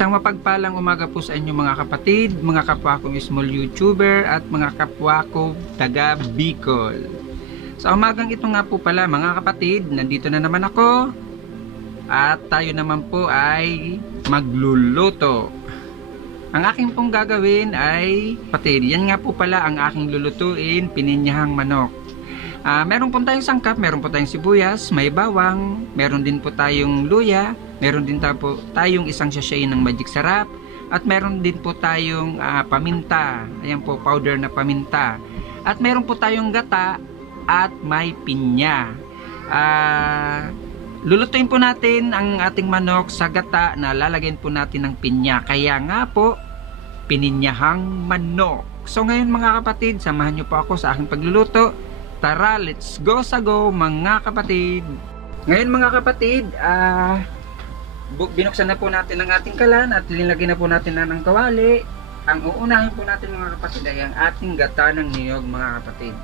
Isang mapagpalang umaga po sa inyo mga kapatid, mga kapwa kong small YouTuber at mga kapwa ko taga Bicol. Sa umagang ito nga po pala mga kapatid, nandito na naman ako at tayo naman po ay magluluto. Ang aking pong gagawin ay kapatid, yan nga po pala ang aking lulutuin, pininyahang manok. Meron po tayong sangkap, meron po tayong sibuyas, may bawang, meron din po tayong luya, meron din po tayong isang sachet ng magic sarap, at meron din po tayong paminta, ayan po, powder na paminta. At meron po tayong gata at may pinya. Lulutuin po natin ang ating manok sa gata na lalagyan po natin ng pinya. Kaya nga po, pininyahang manok. So ngayon mga kapatid, samahan nyo po ako sa aking pagluluto. Tara, let's go sa go mga kapatid. Ngayon mga kapatid, binuksan na po natin ang ating kalan at linlagyan na po natin na ng kawali. Ang uunahin po natin mga kapatid ay ang ating gata ng niyog mga kapatid.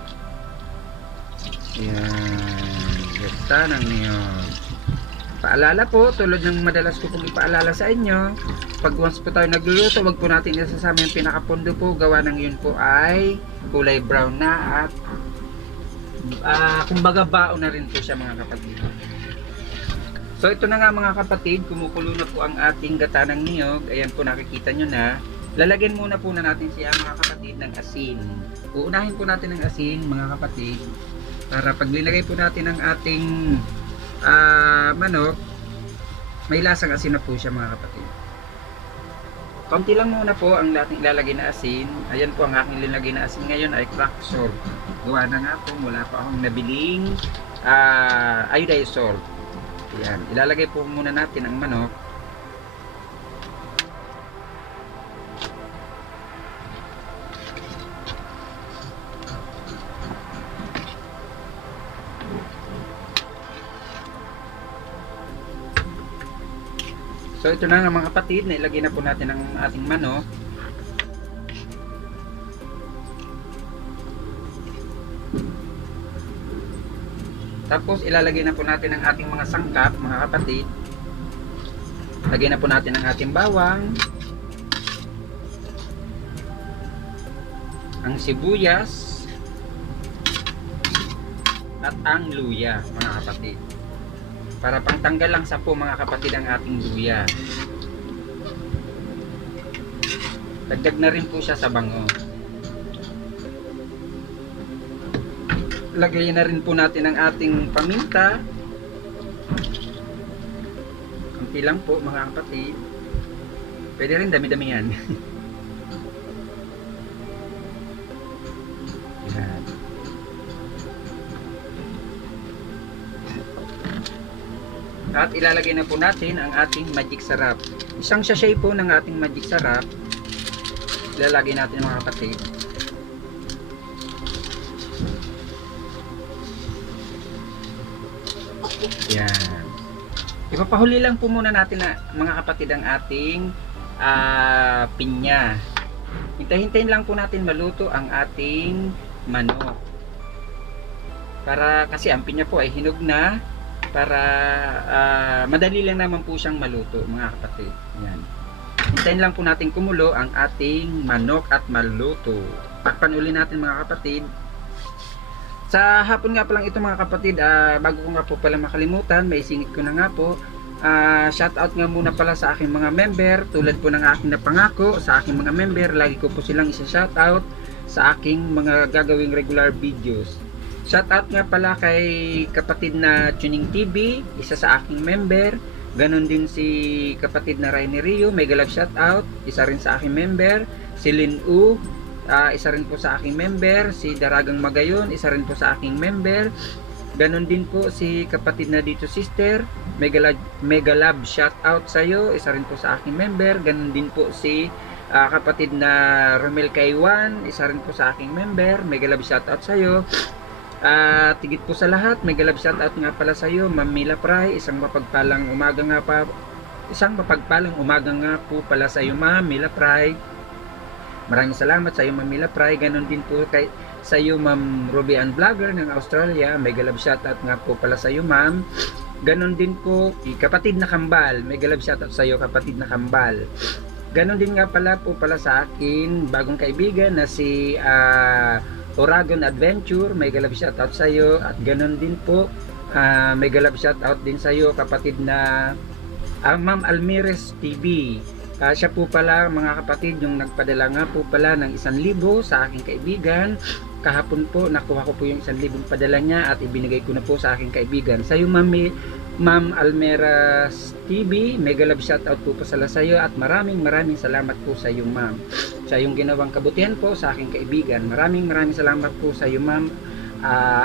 Yan, gata ng niyog. Paalala po, tulad ng madalas ko pong ipaalala sa inyo, pag once po tayo nagluluto, wag po natin isasama yung pinakapundo po, gawa ng yun po ay kulay brown na at kumbaga baon na rin po siya mga kapatid. So ito na nga mga kapatid, kumukulo na po ang ating gata ng niyog. Ayan po, nakikita nyo na. Lalagyan muna po na natin siya mga kapatid ng asin. Uunahin po natin ang asin mga kapatid, para pag nilagay po natin ang ating manok, may lasang asin na po siya mga kapatid. Konti lang muna po ang ating ilalagay na asin. Ayan po, ang aking ilalagay na asin ngayon ay crack salt. Gawa na nga po, mula pa akong nabiling iodized salt. Ayan, ilalagay po muna natin ang manok. So ito na nga mga kapatid, nailagay na po natin ang ating manok. Tapos ilalagay na po natin ang ating mga sangkap mga kapatid. Lagay na po natin ang ating bawang, ang sibuyas, at ang luya mga kapatid. Para pangtanggal lang sa po mga kapatid ang ating luya. Dagdag na rin po siya sa bango. Lagay na rin po natin ang ating paminta. Kunti lang po mga kapatid. Pwede rin dami-dami yan. Yan. At ilalagay na po natin ang ating magic sarap. Isang sachet po ng ating magic sarap. Ilalagay natin mga kapatid. Yan. Ipapahuli lang po muna natin na mga kapatid ang ating pinya. Hintay-hintayin lang po natin maluto ang ating manok. Kasi ang pinya po ay hinog na, para madali lang naman po siyang maluto mga kapatid. Yan. Hintayin lang po natin kumulo ang ating manok at maluto. Takpan uli natin mga kapatid. Sa hapon nga pa lang ito mga kapatid, bago ko nga po pala makalimutan, may singit ko na nga po. Shoutout nga muna pala sa aking mga member. Tulad po ng aking napangako sa aking mga member, lagi ko po silang isa-shoutout sa aking mga gagawing regular videos. Shoutout nga pala kay kapatid na Tuning TV, isa sa aking member. Ganon din si kapatid na Rainy Rio, mega love shoutout, isa rin sa aking member. Si Lin U, isa rin po sa aking member. Si Daragang Magayon, isa rin po sa aking member. Ganon din po si kapatid na Dito Sister, mega love shoutout sa iyo, isa rin po sa aking member. Ganon din po si kapatid na Romel Kaiwan, isa rin po sa aking member, mega love shoutout sa iyo. Tigit po sa lahat, mega love shoutout nga pala sa iyo, Ma'am Mila Pray. Isang mapagpalang umaga nga po pala sa iyo, Ma'am Mila Pray. Maraming salamat sa iyo, Ma'am Mila Pray. Ganon din po sa iyo, Ma'am Ruby Ann Vlogger ng Australia. Mega love shoutout nga po pala sa iyo, Ma'am. Ganon din po, kapatid na kambal, mega love shoutout sa iyo kapatid na kambal. Ganon din nga pala po pala sa akin, bagong kaibigan na si Oragon Adventure, mega love shoutout sa iyo. At ganon din po, mega love shoutout din sa iyo kapatid na Ma'am Almires TV. Siya po pala mga kapatid yung nagpadala nga po pala ng 1,000 sa aking kaibigan. Kahapon po nakuha ko po yung 1,000 padala niya at ibinigay ko na po sa aking kaibigan. Sa iyo Ma'am Almeras TV, mega love shoutout po pasala sa iyo at maraming salamat po sa iyo ma'am. Sa iyong ginawang kabutihan po sa aking kaibigan. Maraming salamat po sa iyo ma'am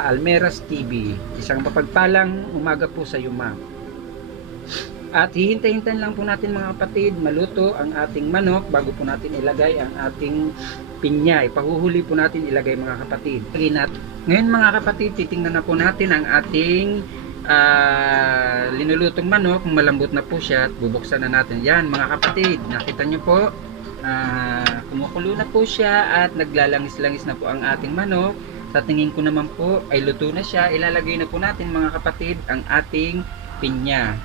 Almeras TV. Isang mapagpalang umaga po sa iyo ma'am. At hihintay-hintayin lang po natin mga kapatid maluto ang ating manok bago po natin ilagay ang ating pinya. Ipahuhuli po natin ilagay mga kapatid. Ngayon mga kapatid, titingnan na po natin ang ating linulutong manok. Kung malambot na po siya at bubuksan na natin. Yan mga kapatid, nakita nyo po, kumukulo na po siya at naglalangis-langis na po ang ating manok. Sa tingin ko naman po ay luto na siya. Ilalagay na po natin mga kapatid ang ating pinya.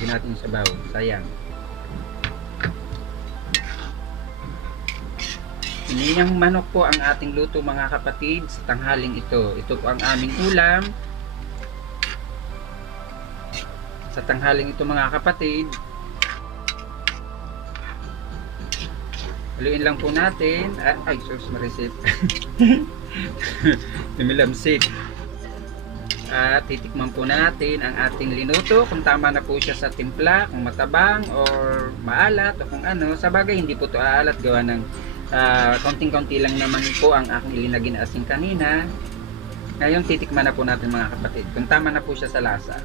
Lagyan natin sa baw, sayang. Iniyang manok po ang ating luto mga kapatid sa tanghaling ito. Ito po ang aming ulam sa tanghaling ito mga kapatid. Haluin lang po natin. Ay, sus, marisit. Tumilamsik. At titikman po natin ang ating linuto kung tama na po siya sa timpla, kung matabang or maalat o kung ano. Sa bagay hindi po ito aalat, gawa ng konting-konti lang naman po ang aking ilinagin asin kanina. Ngayon titikman na po natin mga kapatid kung tama na po siya sa lasa.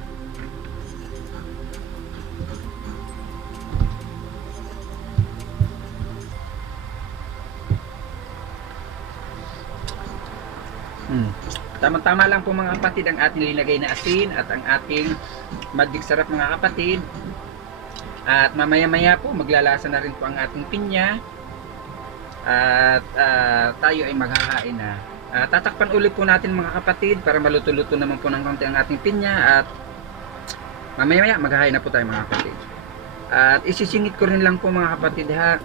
Tama-tama lang po mga kapatid ang ating linagay na asin at ang ating magdig sarap mga kapatid. At mamaya-maya po maglalasa na rin po ang ating pinya. At tayo ay maghahain na. Tatakpan ulit po natin mga kapatid para maluto-luto naman po ng konti ang ating pinya. At mamaya-maya maghahain na po tayo mga kapatid. At isisingit ko rin lang po mga kapatid ha.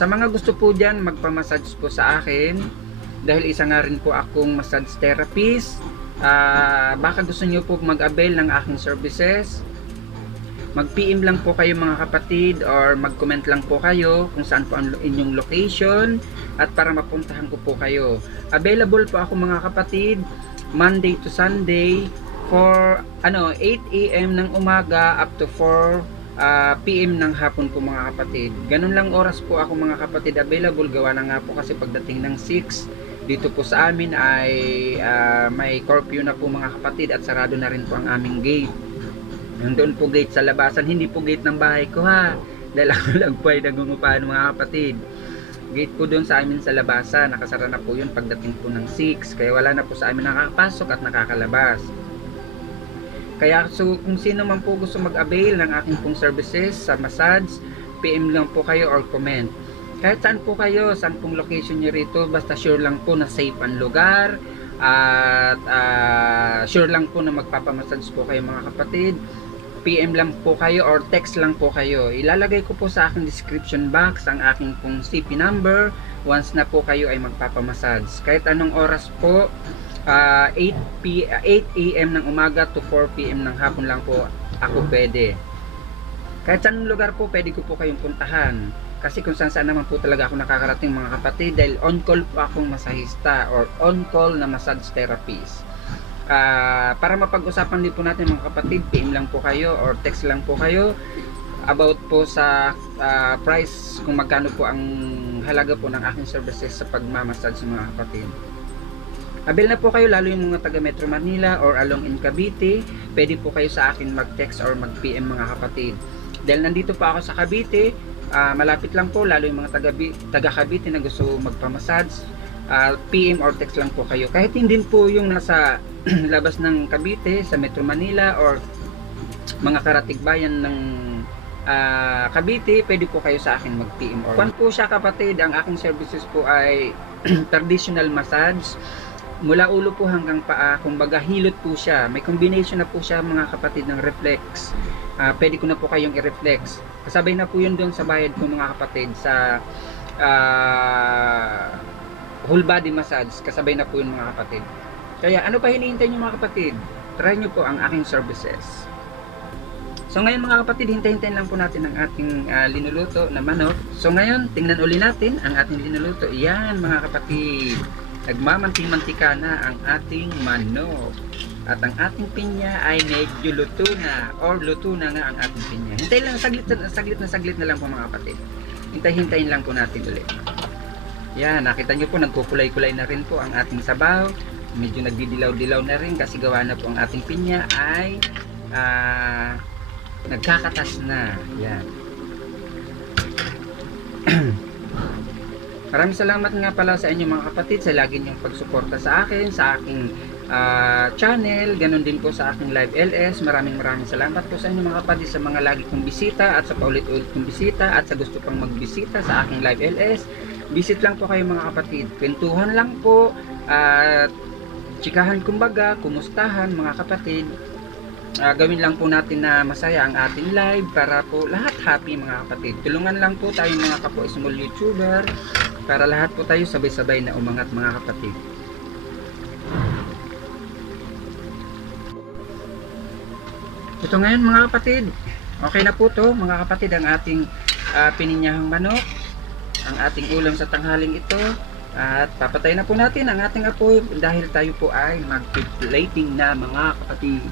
Sa mga gusto po dyan magpamassage po sa akin, dahil isa nga rin po akong massage therapist, baka gusto nyo po mag-avail ng aking services, mag-PM lang po kayo mga kapatid or mag-comment lang po kayo kung saan po ang inyong location at para mapuntahan ko po kayo. Available po ako mga kapatid Monday to Sunday for 8 AM ng umaga up to 4 PM ng hapon po mga kapatid. Ganun lang oras po ako mga kapatid available, gawa na nga po kasi pagdating ng 6 dito po sa amin ay may curfew na po mga kapatid at sarado na rin po ang aming gate. Nandun po gate sa labasan, hindi po gate ng bahay ko ha, dahil ako lang po ay nagungupahan mga kapatid. Gate po doon sa amin sa labasan, nakasara na po yun pagdating po ng 6, kaya wala na po sa amin nakakapasok at nakakalabas. Kaya so kung sino man po gusto mag-avail ng aking pong services sa massage, PM lang po kayo or comment. Kahit saan po kayo, saan pong location nyo rito, basta sure lang po na safe ang lugar at sure lang po na magpapamassage po kayo mga kapatid. PM lang po kayo or text lang po kayo. Ilalagay ko po sa aking description box ang aking pong CP number once na po kayo ay magpapamassage. Kahit anong oras po, 8 AM ng umaga to 4 PM ng hapon lang po ako pwede. Kahit saan lugar po pwede ko po kayong puntahan. Kasi kung saan naman po talaga ako nakakarating mga kapatid, dahil on call po akong masahista or on call na massage therapist. Para mapag-usapan din po natin mga kapatid, PM lang po kayo or text lang po kayo about po sa price, kung magkano po ang halaga po ng aking services sa pagmamassage mga kapatid. Avail na po kayo, lalo yung mga taga Metro Manila or along in Cavite, pwede po kayo sa akin mag-text or mag-PM mga kapatid. Dahil nandito pa ako sa Cavite, malapit lang po, lalo yung mga taga Cavite na gusto magpamassage, PM or text lang po kayo. Kahit hindi po yung nasa labas ng Cavite, sa Metro Manila or mga karatig bayan ng Cavite, pwede po kayo sa akin mag-PM or kung po siya kapatid, ang aking services po ay traditional massage mula ulo po hanggang paa, kumbaga hilot po siya, may combination na po siya mga kapatid ng reflex. Pwede ko na po kayong i-reflex, kasabay na po yun doon sa bayad ko mga kapatid sa whole body massage, kasabay na po yun mga kapatid. Kaya ano pa hinihintay nyo mga kapatid, try nyo po ang aking services. So ngayon mga kapatid, hintayin lang po natin ang ating linuluto na manok. So ngayon, tingnan uli natin ang ating linuluto. Yan mga kapatid, nagmamanting-mantika na ang ating manok. At ang ating pinya ay medyo luto na, or luto na nga ang ating pinya. Hintayin lang, saglit na lang po mga kapatid. Hintayin lang po natin ulit. Yan, nakita nyo po, nagkukulay-kulay na rin po ang ating sabaw. Medyo nagdidilaw-dilaw na rin kasi gawa na po ang ating pinya ay nagkakatas na. Yan. Maraming salamat nga pala sa inyo mga kapatid sa lagi niyong pagsuporta sa akin, sa aking channel, ganun din po sa aking live LS. Maraming salamat po sa inyo mga kapatid, sa mga lagi kong bisita at sa paulit-ulit kong bisita at sa gusto pang magbisita sa aking live LS. Visit lang po kayo mga kapatid, kwentuhan lang po at tsikahan kumbaga, kumustahan mga kapatid. Gawin lang po natin na masaya ang ating live para po lahat happy mga kapatid. Tulungan lang po tayo mga kapwa small YouTuber para lahat po tayo sabay-sabay na umangat mga kapatid. Ito ngayon mga kapatid, okay na po to mga kapatid ang ating pininyahang manok, ang ating ulam sa tanghaling ito. At papatay na po natin ang ating apoy dahil tayo po ay mag-plating na mga kapatid.